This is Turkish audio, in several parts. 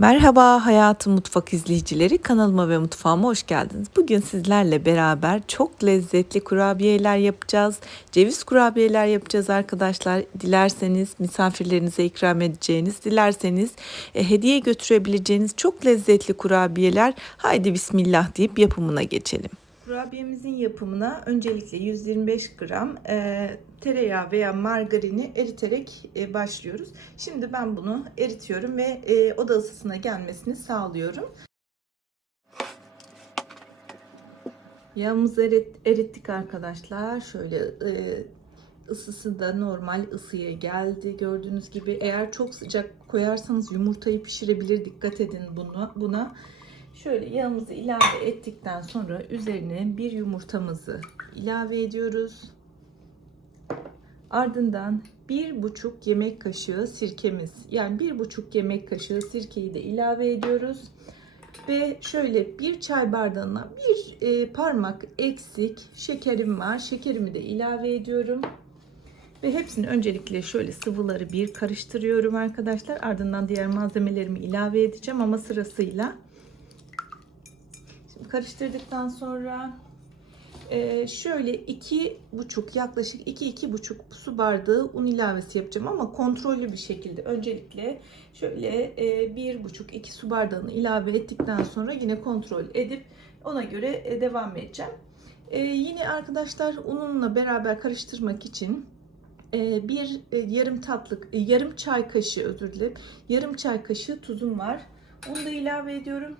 Merhaba Hayatım Mutfak izleyicileri kanalıma ve mutfağıma hoş geldiniz. Bugün sizlerle beraber çok lezzetli kurabiyeler yapacağız. Ceviz kurabiyeler yapacağız arkadaşlar. Dilerseniz misafirlerinize ikram edeceğiniz, dilerseniz e, hediye götürebileceğiniz çok lezzetli kurabiyeler. Haydi bismillah deyip yapımına geçelim. Kurabiyemizin yapımına öncelikle 125 gram e, tereyağı veya margarini eriterek e, başlıyoruz. Şimdi ben bunu eritiyorum ve e, oda ısısına gelmesini sağlıyorum. Yağımızı erit, erittik arkadaşlar. Şöyle e, ısısı da normal ısıya geldi. Gördüğünüz gibi eğer çok sıcak koyarsanız yumurtayı pişirebilir. Dikkat edin buna. buna. Şöyle yağımızı ilave ettikten sonra üzerine bir yumurtamızı ilave ediyoruz. Ardından bir buçuk yemek kaşığı sirkemiz yani bir buçuk yemek kaşığı sirkeyi de ilave ediyoruz. Ve şöyle bir çay bardağına bir e, parmak eksik şekerim var. Şekerimi de ilave ediyorum. Ve hepsini öncelikle şöyle sıvıları bir karıştırıyorum arkadaşlar. Ardından diğer malzemelerimi ilave edeceğim ama sırasıyla. Karıştırdıktan sonra ee, şöyle iki buçuk yaklaşık iki iki buçuk su bardağı un ilavesi yapacağım ama kontrollü bir şekilde öncelikle şöyle e, bir buçuk iki su bardağını ilave ettikten sonra yine kontrol edip ona göre e, devam edeceğim. E, yine arkadaşlar ununla beraber karıştırmak için e, bir e, yarım tatlık e, yarım çay kaşığı özür dilerim yarım çay kaşığı tuzum var. Onu da ilave ediyorum.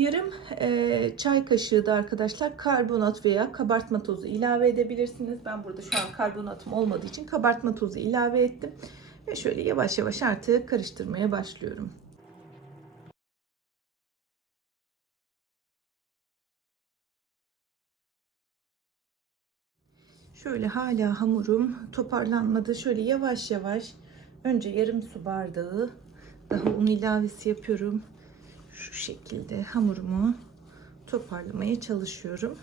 Yarım e, çay kaşığı da arkadaşlar karbonat veya kabartma tozu ilave edebilirsiniz. Ben burada şu an karbonatım olmadığı için kabartma tozu ilave ettim. Ve şöyle yavaş yavaş artık karıştırmaya başlıyorum. Şöyle hala hamurum toparlanmadı. Şöyle yavaş yavaş önce yarım su bardağı daha un ilavesi yapıyorum şu şekilde hamurumu toparlamaya çalışıyorum.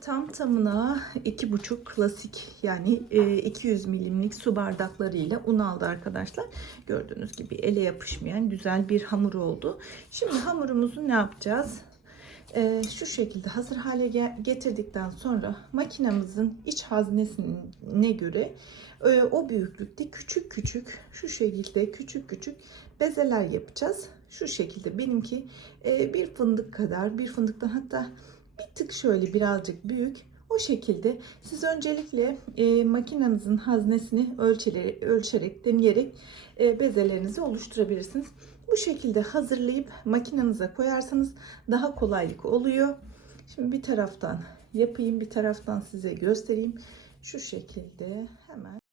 Tam tamına iki buçuk klasik yani 200 e, milimlik su bardaklarıyla un aldı arkadaşlar. Gördüğünüz gibi ele yapışmayan güzel bir hamur oldu. Şimdi hamurumuzu ne yapacağız? E, şu şekilde hazır hale getirdikten sonra makinamızın iç haznesine göre e, o büyüklükte küçük küçük şu şekilde küçük küçük bezeler yapacağız. Şu şekilde benimki e, bir fındık kadar bir fındıktan hatta bir tık şöyle birazcık büyük o şekilde siz öncelikle e, makinenizin haznesini ölçerek, ölçerek deneyerek e, bezelerinizi oluşturabilirsiniz. Bu şekilde hazırlayıp makinenize koyarsanız daha kolaylık oluyor. Şimdi bir taraftan yapayım bir taraftan size göstereyim. Şu şekilde hemen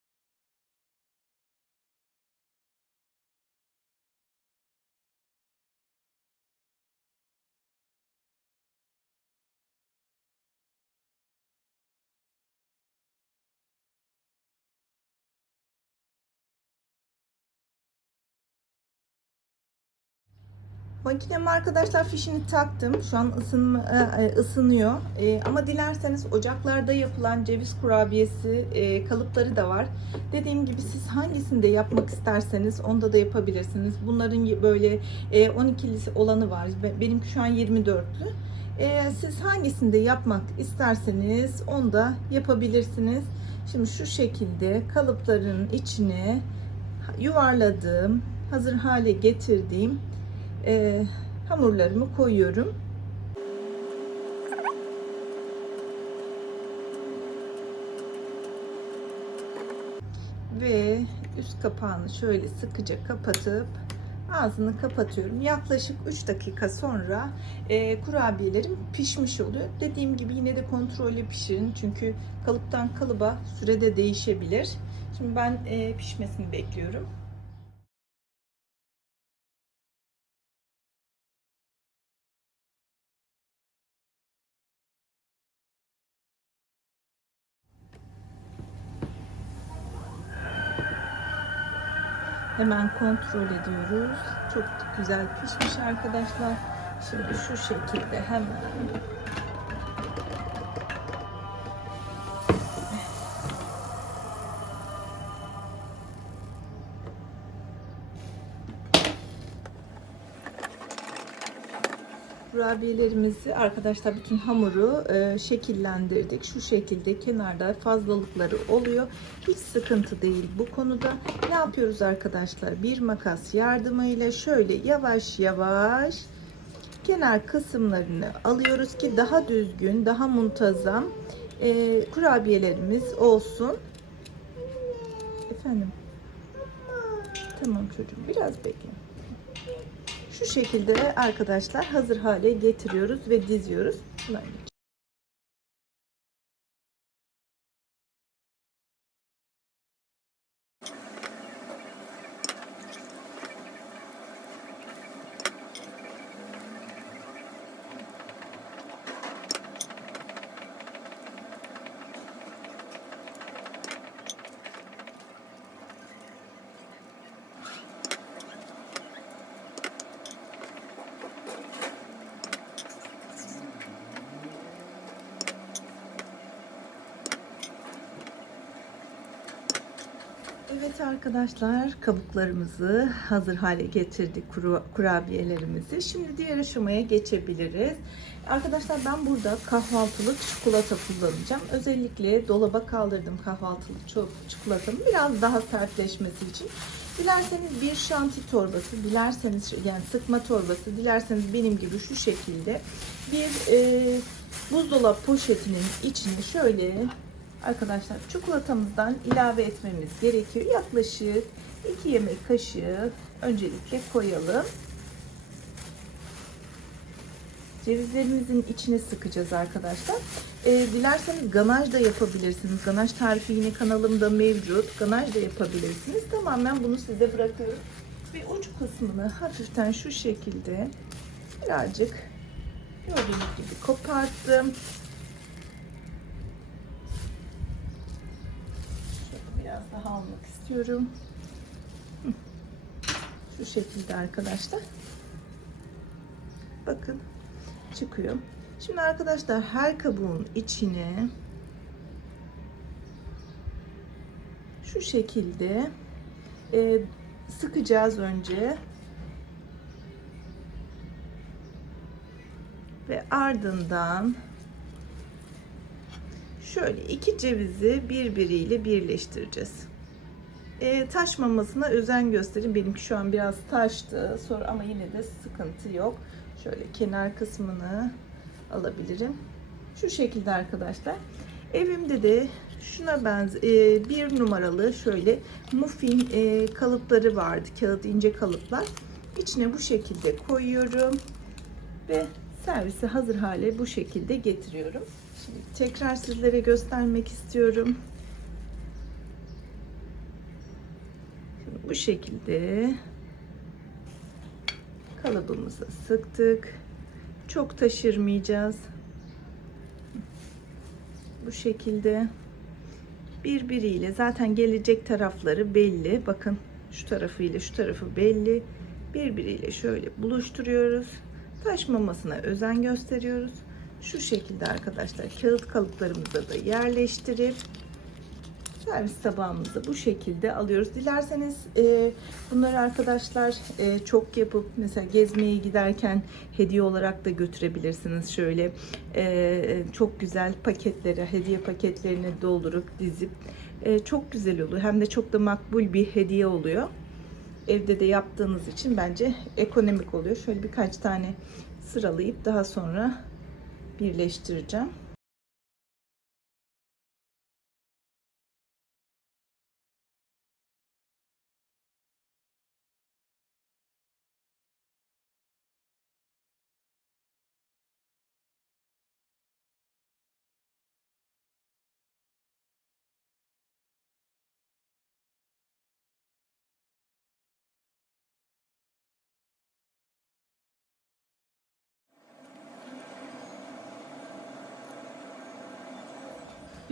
Makineme arkadaşlar fişini taktım. Şu an ısınma, e, e, ısınıyor. E, ama dilerseniz ocaklarda yapılan ceviz kurabiyesi kalıpları da var. Dediğim gibi siz hangisinde yapmak isterseniz onda da yapabilirsiniz. Bunların böyle 12'lisi olanı var. Benimki şu an 24'lü. Siz hangisinde yapmak isterseniz onda yapabilirsiniz. Şimdi şu şekilde kalıpların içine yuvarladığım, hazır hale getirdiğim e, hamurlarımı koyuyorum. Ve üst kapağını şöyle sıkıca kapatıp ağzını kapatıyorum. Yaklaşık 3 dakika sonra e, kurabiyelerim pişmiş oluyor. Dediğim gibi yine de kontrollü pişirin. Çünkü kalıptan kalıba sürede değişebilir. Şimdi ben e, pişmesini bekliyorum. Hemen kontrol ediyoruz. Çok güzel pişmiş arkadaşlar. Şimdi şu şekilde hemen Kurabiyelerimizi arkadaşlar bütün hamuru e, şekillendirdik. Şu şekilde kenarda fazlalıkları oluyor. Hiç sıkıntı değil bu konuda. Ne yapıyoruz arkadaşlar? Bir makas yardımıyla şöyle yavaş yavaş kenar kısımlarını alıyoruz ki daha düzgün, daha muntazam e, kurabiyelerimiz olsun. Efendim. Tamam çocuğum biraz bekle. Şu şekilde arkadaşlar hazır hale getiriyoruz ve diziyoruz. Bunlar Evet arkadaşlar kabuklarımızı hazır hale getirdik kuru, kurabiyelerimizi. Şimdi diğer aşamaya geçebiliriz. Arkadaşlar ben burada kahvaltılık çikolata kullanacağım. Özellikle dolaba kaldırdım kahvaltılık çikolatamı biraz daha sertleşmesi için. Dilerseniz bir şanti torbası, dilerseniz yani sıkma torbası, dilerseniz benim gibi şu şekilde bir e, buzdolap poşetinin içine şöyle arkadaşlar çikolatamızdan ilave etmemiz gerekiyor. Yaklaşık 2 yemek kaşığı öncelikle koyalım. Cevizlerimizin içine sıkacağız arkadaşlar. E, dilerseniz ganaj da yapabilirsiniz. Ganaj tarifi yine kanalımda mevcut. Ganaj da yapabilirsiniz. Tamamen bunu size bırakıyorum. Ve uç kısmını hafiften şu şekilde birazcık gördüğünüz gibi koparttım. Biraz daha almak istiyorum. Şu şekilde arkadaşlar. Bakın çıkıyor. Şimdi arkadaşlar her kabuğun içine şu şekilde e, sıkacağız önce. Ve ardından şöyle iki cevizi birbiriyle birleştireceğiz. E, taşmamasına özen gösterin. Benimki şu an biraz taştı. Sonra ama yine de sıkıntı yok. Şöyle kenar kısmını alabilirim. Şu şekilde arkadaşlar. Evimde de şuna benzer e, bir numaralı şöyle muffin e, kalıpları vardı. Kağıt ince kalıplar. İçine bu şekilde koyuyorum ve servise hazır hale bu şekilde getiriyorum. Şimdi tekrar sizlere göstermek istiyorum. Şimdi bu şekilde kalıbımızı sıktık. Çok taşırmayacağız. Bu şekilde birbiriyle zaten gelecek tarafları belli. Bakın şu tarafı ile şu tarafı belli. Birbiriyle şöyle buluşturuyoruz. Taşmamasına özen gösteriyoruz. Şu şekilde arkadaşlar kağıt kalıplarımıza da yerleştirip servis tabağımızı bu şekilde alıyoruz. Dilerseniz e, bunları arkadaşlar e, çok yapıp mesela gezmeye giderken hediye olarak da götürebilirsiniz. Şöyle e, çok güzel paketlere, hediye paketlerini doldurup dizip e, çok güzel oluyor. Hem de çok da makbul bir hediye oluyor. Evde de yaptığınız için bence ekonomik oluyor. Şöyle birkaç tane sıralayıp daha sonra birleştireceğim.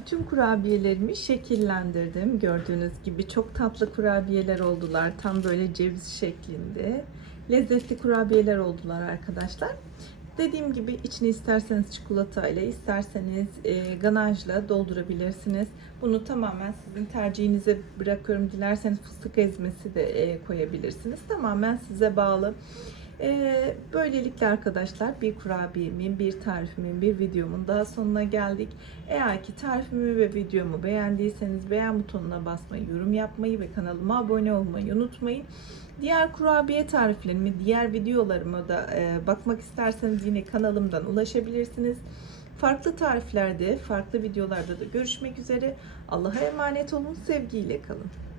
Bütün kurabiyelerimi şekillendirdim. Gördüğünüz gibi çok tatlı kurabiyeler oldular. Tam böyle ceviz şeklinde. lezzetli kurabiyeler oldular arkadaşlar. Dediğim gibi içini isterseniz çikolata ile isterseniz e, ganajla doldurabilirsiniz. Bunu tamamen sizin tercihinize bırakıyorum. Dilerseniz fıstık ezmesi de e, koyabilirsiniz. Tamamen size bağlı. E, böylelikle arkadaşlar bir kurabiyemin, bir tarifimin, bir videomun daha sonuna geldik. Eğer ki tarifimi ve videomu beğendiyseniz beğen butonuna basmayı, yorum yapmayı ve kanalıma abone olmayı unutmayın. Diğer kurabiye tariflerimi, diğer videolarıma da e, bakmak isterseniz yine kanalımdan ulaşabilirsiniz. Farklı tariflerde, farklı videolarda da görüşmek üzere. Allah'a emanet olun, sevgiyle kalın.